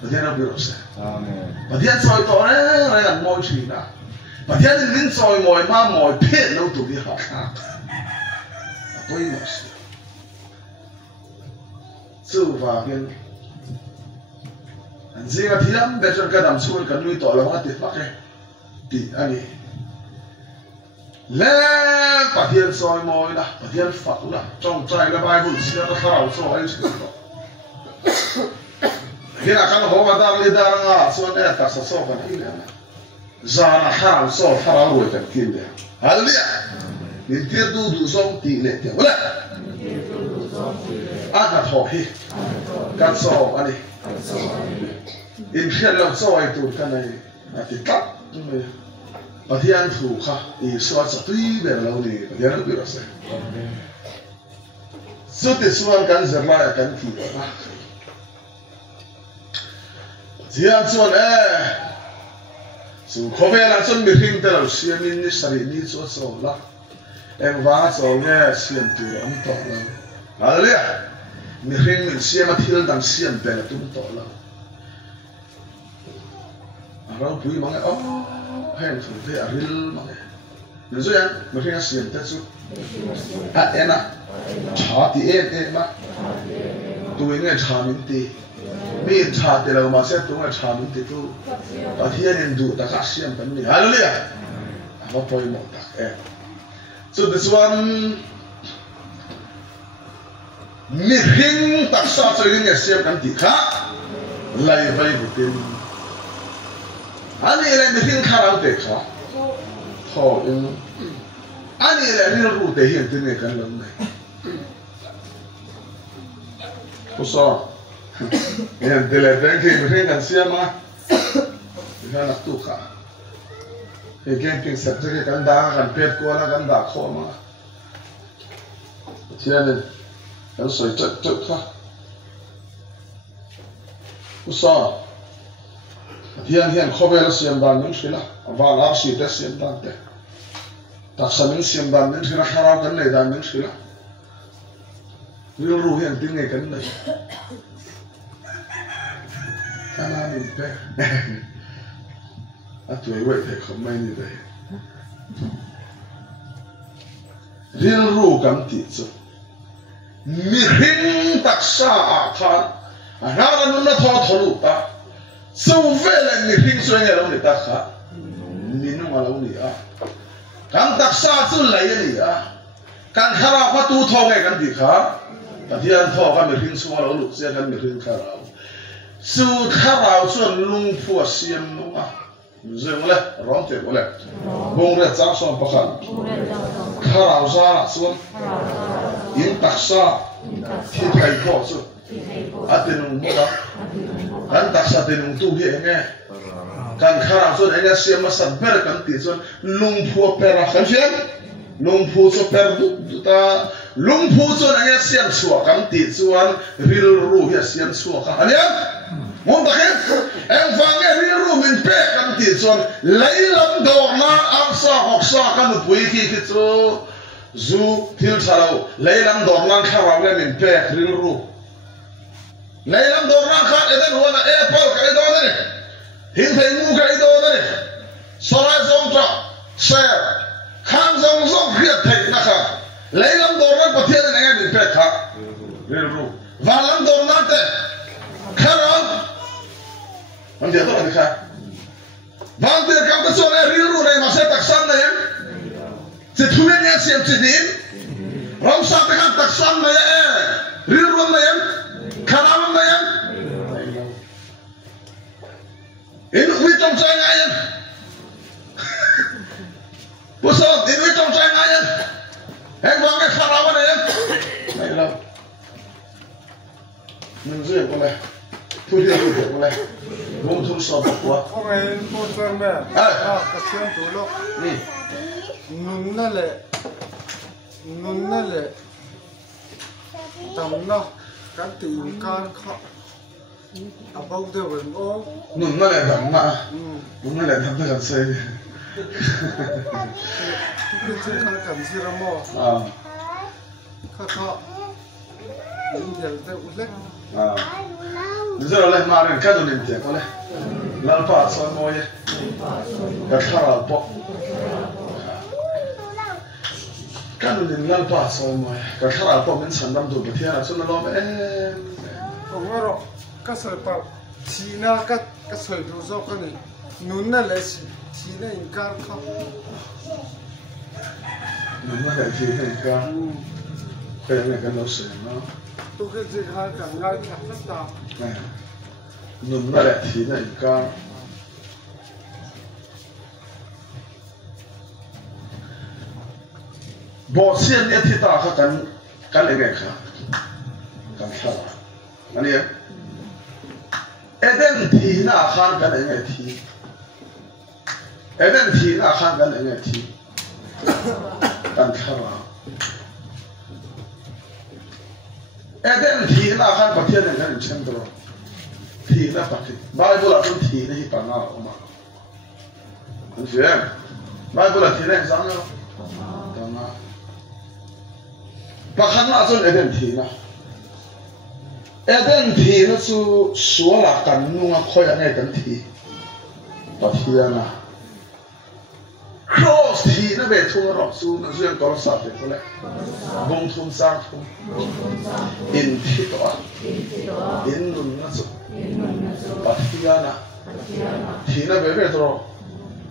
pathian a biro se amen pathian soi to ne an moi chi na pathian nin soi moi ma moi phe lo tu bi ha kha toi no se su va gen an zinga thiam be chon ka dam sul kan lui to la ma ti fa ke ti ani le pathian soi moi la pathian phật la trong trai la Bible sia ta thao so ai sia khi nào kan ho ma dar le dar nga so ne ta so kan ile na zana thao so thao ro kan kin le hallelujah ni tir du song ti le te wala a tho hi kan so ani in khian lo so ai tu kan ai ati kat pathian thu kha i so sa tui be lo ni pathian bi rasa so te suan kan zerla kan ki ba zia chuan su khovela chun mi hing te lo siamin ni sari ni so so la em va so nge siam tu am to la hallelujah mi hing min siam athil dang siam pe la tum to la arau pui mang hen thủ về aril mà nên rồi anh mình phải xem thế chứ em à cha thì em mà tụi nghe cha mình thì mình cha thì là mà sẽ tụi nghe cha mình thì tụi và thì anh đủ ta cả xem cái này hallelujah mà phải một đặc em so this one mình hình đặc sắc cho những người xem cái gì khác lại phải một tin anh ấy là mình hình khá là đẹp hả? Thôi, anh ấy là mình rủ thể hiện thế này cái lần này. Có sao? Hiện tại là đang khi mình hình ảnh xem mà, mình đang tu khá. Cái game sắp tới cái căn đá, căn pet qua là căn đá khó mà. Cho nên, căn soi chật khá. Có sao? Hian khovel siam dan min khila wa la si te siam dan te taksa min siam dan min khila kharau kan nei dan min khila ru hian tin ngai kan nei kana min pe atui wei te khom mai ni dai ril ru kan ti chu mi hin taksa a khan ana nun na tho tholu ta so vele ni hing so nge lo ni ta kha ni no ma lo ni a kan tak sa chu lai ni a kan khara kha tu tho nge kan di kha ta hian tho ka mi hing so lo lu se kan mi hing kha ra su kharau chuan lungphu siam nu a zeng le rom te le bong re chang som pakhat kharau za chuan in taksa thi thai kho chu atinung mo kan taksa tinung tu hi nge kan kharau chuan enya siam ma san ber kan ti chuan lungphu pera kan fian lungphu chu per du ta lungphu chuan enya siam chua kan ti chuan ril ru hi siam chua ka aniam mong takin ang fange ril min pe kan ti chuan leilam do na ang sa hok sa kan pui ki chu zu thil thalo leilam do na kharau le min pe ril ru leilam do na khat eden huana apple ka do ne hin thei mu ka do ne sorai zong tra share khang zong zong khiat thei na kha leilam do na pathian ne ngai min pe kha ril ru valam do na te kharauมันเดี๋ยวต้องอะไรครับบางทีเขาจะสอนเรื่องรู้ในมาเสตักซ้ำเลยจะทุ่มเงินเสียจีดินเราสอนกันตักซ้ำเลยเรื่องรู้เลยขนาดเลยอินวิจงใจไงผู้สอนอินวิจงใจไงเห็นว่าไงขนาดเลยไม่เรามันเรื่องอะไรพูดเรื่องอะไรวงทุนสอบบอกว่าพวกไอ้พวกเพื่อนแม่กระเทียมตัวลูกนี่นุ่นนั่นแหละตำเนาะการตีการเขาเอาเบาเดียวเป็นโอ้นุ่นนั่นแหละทำมานุ่นนั่นแหละทำได้กันเซ่ทุกทีเขากันซีระโมเขายิ่งเดียวแต่อุเล็กนี่จะอะไรมาเรื่องแค่ตัวนี้เดียวก็เลยลัลปาสอยมวยกับข้าวปอกแค่ตัวนี้ลัลปาสอยมวยกับข้าวปอกมันฉันดำดูไปเที่ยวนะส่วนเราผมว่าเราก็สวยปะทีน่าก็สวยดูโซ่กันนี่นุ่นนั่นแหละทีน่าอินการเขานุ่นนั่นแหละทีน่าอินการเป็นยังไงกันเราเสียเนาะตัวก็จะหากันง่ายแค่ตานุ่นนั่นแหละทีน่าอินการบอกเสียงเนี่ยที่ตาเขากันยังไงครับกันข้าวอันนี้เอเดนทีน่าข้างกันยังไงทีเอเดนทีน่าข้างกันยังไงทีกันข้าวเอเดนทีน่าข้างประเทศยังไงเช่นตัวทีน่าประเทศบาลีบุรุษต้องทีนี่ปัญหาออกมาอันเสียบาลีบุรุษทีนี่สังเกตปัญหาประคันน่าจนเอเดนทีนะเอเดนทีนั่นสู่สัวหลักกันนุ่งคอยอะไรกันทีประเทศนะcross ทีนั่นเป็นทุ่งรอกสู่นั่นส่วนกอล์ฟสัตว์เป็นอะไรบงทุนสร้างทุ่งอินที่ตัวอินนุ่นนั่นสู่ประเทศนะทีนั่นเป็นตัว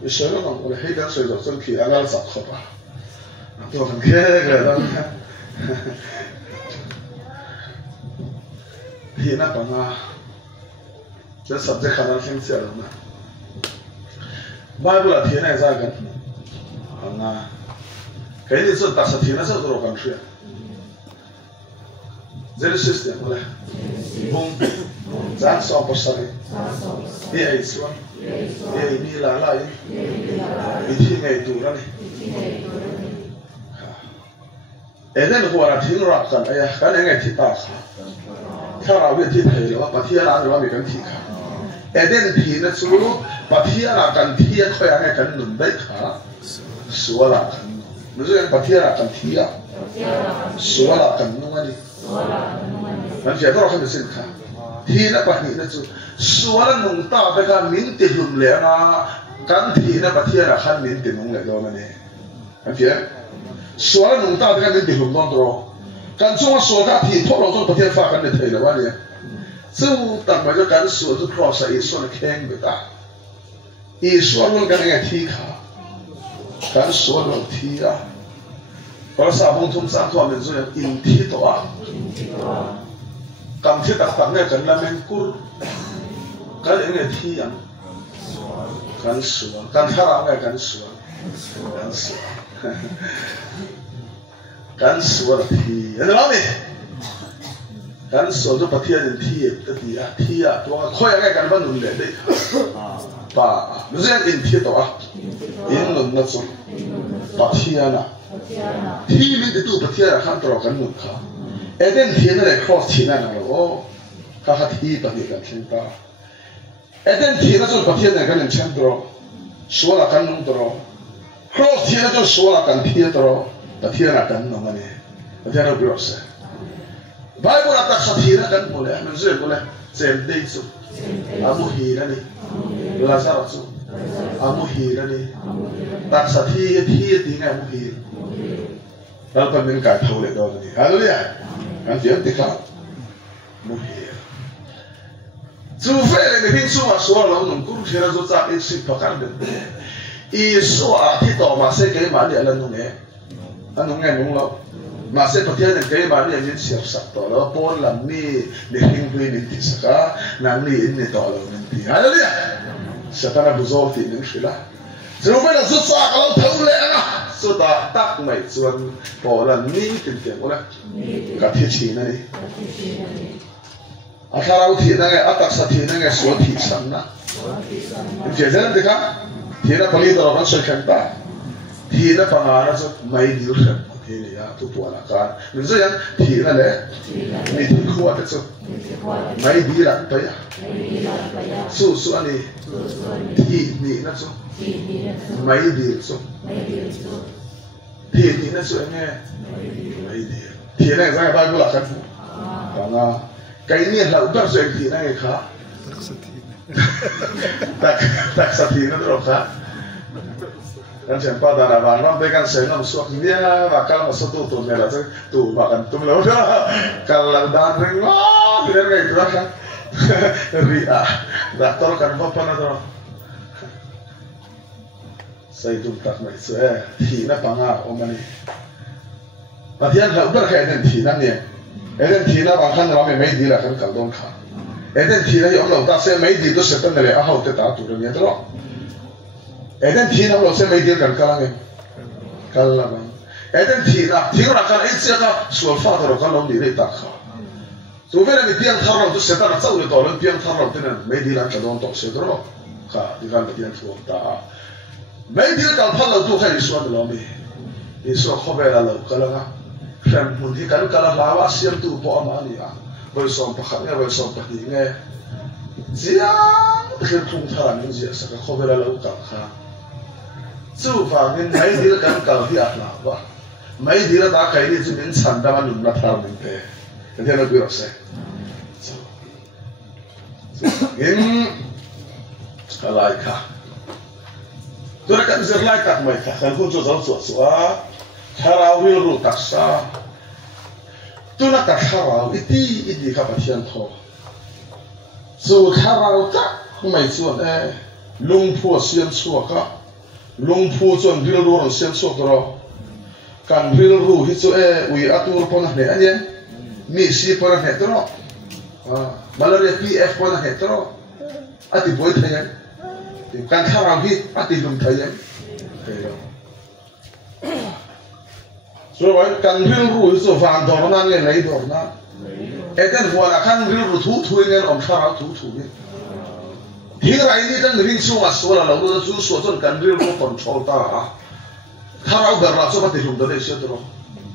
อิสราเอลต้องอะไรให้กันสวยจนขี้อาการสักขบะตัวมันแค่เลยนะทีน่าปัญหาจะ subject ขนาดเสียแล้วนะบาลีบุรุษทีน่าจะกันปัญหาแค่นี้สุดตัดสินทีน่าจะตัวกันเสียเจริญสิสเต็มอะไรบุ้งจานสอบภาษาเนี่ยไอ้ส่วนเนี่ยมีหลายวิธีไงตัวนั่นเอเดนหัวเราทิ้งรักกันไอ้กันยังไงที่ตาขาถ้าเราวิธีไทยหรือว่าปฏิญาณหรือว่ามีกันที่ขาเอเดนทีนั่นสู้ปฏิญาณกันที่เขายังไงกันหนุนได้ขาสัวรักกันไม่ใช่ปฏิญาณกันที่สัวรักกันนู่นนี่มันเสียตัวเราคนเดียวสิค่ะที่นั่นปฏิญาณสู้สัวรักนุ่งตาไปกันมิ้นติดหุ่นเหลี่ยนะกันที่นั่นปฏิญาณขันมิ้นติดนุ่งเหลี่ยโดนมันเนี่ยมันเสียส่วนหนุ่มตาที่กันเป็นติดหุ่นต้นตัวการช่วงส่วนท่าทีทบเราต้องประเทศฟ้ากันในไทยแล้วว่าเนี่ยซึ่งต่างมาจากการส่วนที่ครอสอีส่วนแข้งไปตาอีส่วนมันกันยังไงที่ขาการส่วนมันที่อ่ะภาษาบงทุมสร้างความเป็นส่วนอินที่ตัวกำที่ต่างๆเนี่ยกันละเมนกุล kan enge thi ang kan suan kan thara ngai kan suan kan suan thi ana lami kan so do pathia din thi a to khoi ngai kan ban nun le dei pa luzen in thi to a in nun na so pathia na thi mi de tu pathia khan tro kan nun kha eden thi na le cross thi na lo ka ha thi pa ni kan thin ta eden thi na so pathia na kan chen tro suala kan nun tro cross thi na so suala kan thi tro pathia na kan no mane pathia na biose Bible atak sathira kan boleh, menjadi boleh. Cendei su, amu hira ni, Lazarus su, amu hira ni. Tak sathira tinggal amu hira. Lalu pemimpin kaya tahu le doa ni. Haleluya. Kan dia tikar, amu hira. Sufe le ni pinsu masuk lalu nunggu hira tu tak isi pakar dende. Isu arti to masih kaya mana dia nunggu nunggu. Masih pertian yang kaya mana yang siap sakto lo pon lam ni dihing hui ni tisaka nang ni ini to lo nanti. Haleluya. Sekarang buzol ti ning sila. Serupa dah susah kalau tahu le ah sudah tak mai cuan polan ni tintiang olah. Kati Cina ni. Akarau ti nang atak sati nang suati sana. Jadi dekat tiada pali terorang sekanta. Tiada pengarah so mai diurus. Ini ya tu puan akan. Menurut yang tidak le, ini kuat itu. Mai bilang apa ya? Susu ani, ini nak so. Mai bilang so. Ini nak so ini. Mai bilang. Tidak yang saya baru lakukan. Karena kain ini lah udah so yang tidak yang kah? Tak satina terus kah? Kan siapa dah nak makan kan saya nak suak dia bakal masuk tu mela tu makan tu mela kalau dah ring lah dia kayak itu kan ria doktor kan apa nak saya tu tak mai saya tina panga omani latihan dah udah kayak tina ni tina makan ramai mai dia kan kaldon kah tina yang orang tak saya mai dia tu setan dari ahau tu tak tu dia tu Eden tina lo se mai dir kan kalang kalang Eden tina orang kan itu kan sulfa tu kan lo diri tak kah so bila ni piang tharau tu setan asal itu orang piang tharau tu kan mai dir kan don tok se tu kah di kan piang tu tak mai dir kan phalau tu kan isu ada lami isu khobela lo kalang kan mudi kan kalang lawa siam tu po amani ah bersama pakatnya bersama pakatnya siang terkung tharan ni siapa sekarang khobela lo kah Sufa ni mai dia kan kalau dia nak apa, mai dia tak kaya dia cuma sanda mana nuna thar minte, jadi nak biasa. Ini alaika, tu nak zerlai tak mai tak, kalau kau jual suah, harau rilu taksa, tu nak harau itu kapasian thau, so harau tak mai suan lumpur sian suaka. Lungpu cuan ril ru orang siam sok tero, kan ril ru hitu ui atur ponah ne aja, misi ponah ne tero, malaria PF ponah ne tero, ati boy thayan, kan tharau hit ati lum thayan, so kan ril ru hitu van dorna ne lay dorna, eden wala kan ril ru tu ngen om tharau tu ni. Hingga ini kan ring semua soal lalu tu suatu kan real control ta, Tharau berlaku seperti itu dari situ loh.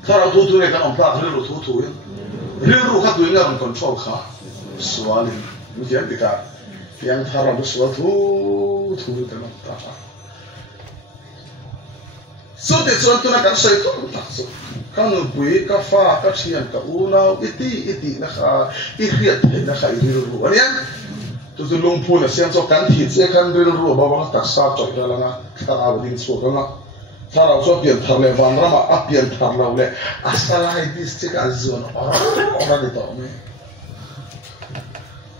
Tharau tu ni kan ompak real tu ya, real kan tu ingat control kah, soal ini, mungkin kita yang tharau tu suatu kan ompak. So de suatu nak kan saya tu tak so, kan bui kafa kasihan kaunau iti nak ikhriat nak real ni kan. Tu lumpur na siang so kan hit se kan ril ru bawa tak sa choi la nga thara ding so nga thara so pian thar le van rama a pian thar la le asala hai district azon ora de to me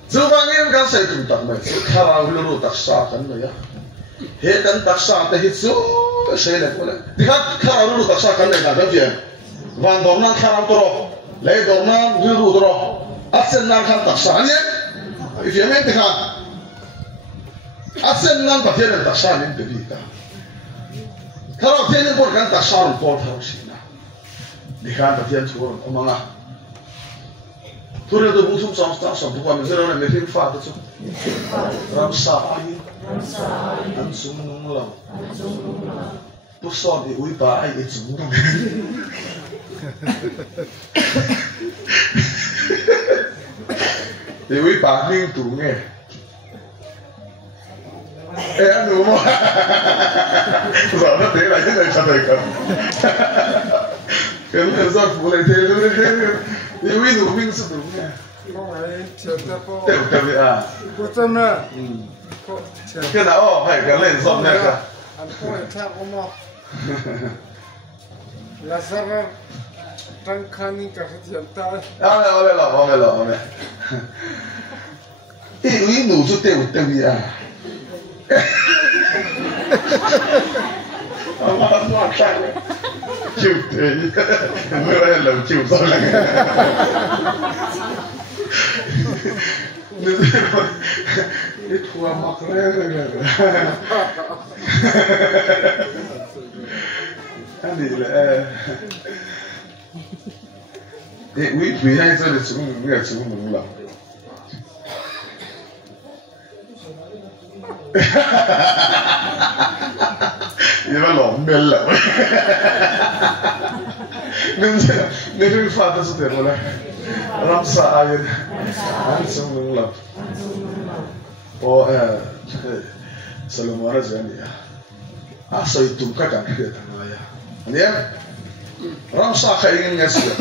zo bangin kan sai tu tak me thara ru tak sa kan ya he kan tak sa ta hit so sai le ko le dikat thara ru tak sa kan le na da pian van dorna thara to le dorna ru ro asen na kan tak sa ni if you make the car, asen nan pathian an taksa nin bebi ka tharo thenin por kan taksa ron por tharo sina dikhan pathian churon omanga Turi do butum samsta sam buka mezero na metin fa to ramsa ai an sum nung lam tu so di ui pa ai e chung nung di ui pa ning tu nge e anu mo so na te la yin cha dai ka ken za fu le te Di win win sebelumnya. Ya. Betul. Kena oh, hai kalian somnya kah? Aku tak omong. Lazar tangkani kerjaan tak. Oleh lah. Ini nuju teu ya. Amat macam. Chịu thế mưa hay là chịu sao lại đi thua mặc lên anh đi là để quý hay cho được chúng người chúng mình làm Ini mah lombel lah. Nung fata sudah mulai ramsa air, langsung nunglam. Oh Salomon aja ni ya. Asa itu kadang dia tengah ya. Ni ya ramsa kaingin ngasih.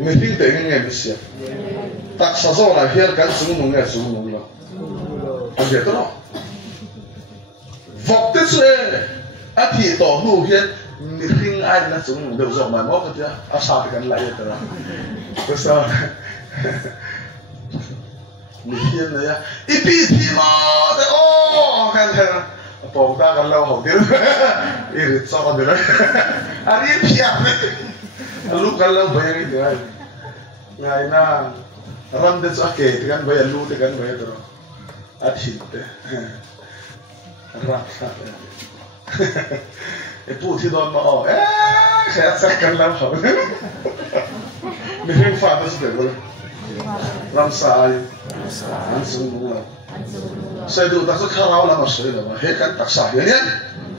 Mungkin ingin ngasih. Tak sazona hiar kan sungguh nunglam. Ada tu. Vọc tết xuê á thì tỏ nụ hiên mình khinh ai là chúng đều rộng mà móc chưa á sao thì cần lại được rồi có sao mình hiên này á ít bị thì mà thế ô kan thế bỏ ta cần lâu hậu tiếng ít sao được đấy à ít phiền lúc cần lâu bây giờ cái ngày na ram tết sao kể thì cần bây giờ lu thì cần bây giờ rồi á thì Rasa, itu tidak mau, saya akan lalu, mungkin faham sudah boleh, ramsa, langsung mulai. Saya dulu tak suka rawat lama sekali lama, hekan tak sah, ya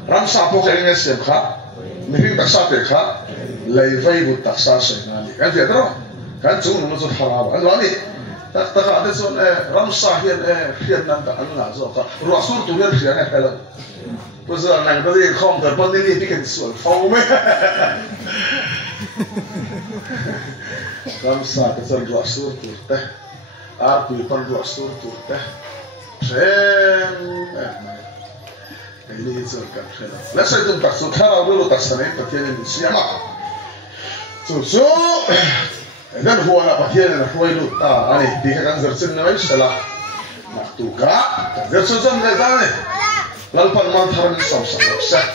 ramsa pokok ini siapa, mungkin tak sah mereka, lewai tak sah sekali, kan dia tahu, kan cuma masuk rawat, kan tak ada soal ramsah hian nanda anga so ka rasul tu hian hian hello tu so nang tu ni khom ter pon ni pi kan soal fau me ramsah ke soal rasul tu teh pu pon rasul tu teh ini soal kan hello la sai tu tak so khara dulu tak sanai patian ni siapa so dan huwa na patian na huwa luta ani di kan zersin na salah naktuka zersin na dane lalpan man tharan sam sam